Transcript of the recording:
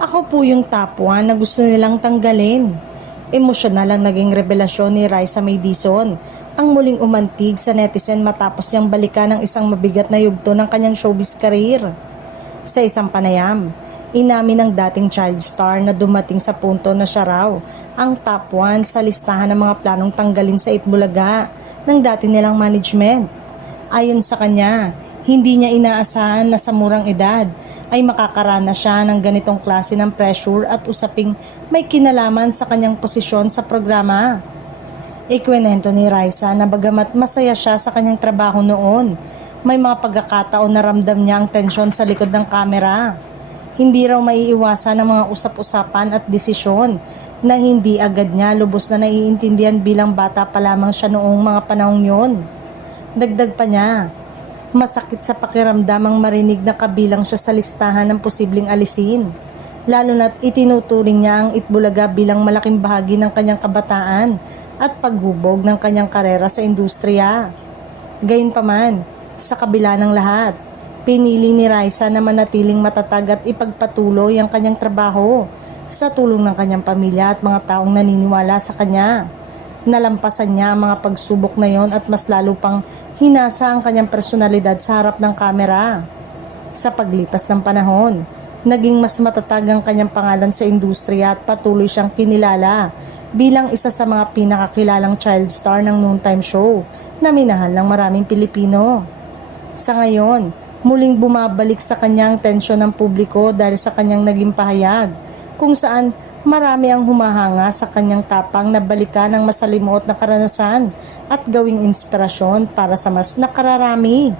Ako po yung top 1 na gusto nilang tanggalin. Emosyonal ang naging revelasyon ni Raisa May Dizon, ang muling umantig sa netizen matapos niyang balikan ng isang mabigat na yugto ng kanyang showbiz career. Sa isang panayam, inamin ng dating child star na dumating sa punto na siya raw ang top 1 sa listahan ng mga planong tanggalin sa Itbulaga ng dati nilang management. Ayon sa kanya, hindi niya inaasahan na sa murang edad ay makakaranas siya ng ganitong klase ng pressure at usaping may kinalaman sa kanyang posisyon sa programa. Ikwento ni Raisa na bagamat masaya siya sa kanyang trabaho noon, may mga pagkakataon na ramdam niya ang tensyon sa likod ng kamera. Hindi raw maiiwasan ang mga usap-usapan at desisyon na hindi agad niya lubos na naiintindihan bilang bata pa lamang siya noong mga panahong yon. Dagdag pa niya, masakit sa pakiramdam ang marinig na kabilang siya sa listahan ng posibleng alisin, lalo na't itinuturing niya ang Itbulaga bilang malaking bahagi ng kanyang kabataan at paghubog ng kanyang karera sa industriya. Gayunpaman, sa kabila ng lahat, pinili ni Raisa na manatiling matatag at ipagpatuloy ang kanyang trabaho sa tulong ng kanyang pamilya at mga taong naniniwala sa kanya. Nalampasan niya ang mga pagsubok na yon at mas lalo pang hinasa ang kanyang personalidad sa harap ng kamera. Sa paglipas ng panahon, naging mas matatag ang kanyang pangalan sa industriya at patuloy siyang kinilala bilang isa sa mga pinakakilalang child star ng noontime show na minahal ng maraming Pilipino. Sa ngayon, muling bumabalik sa kanyang tensyon ng publiko dahil sa kanyang naging pahayag kung saan marami ang humahanga sa kanyang tapang na balikan ang masalimuot na karanasan at gawing inspirasyon para sa mas nakararami.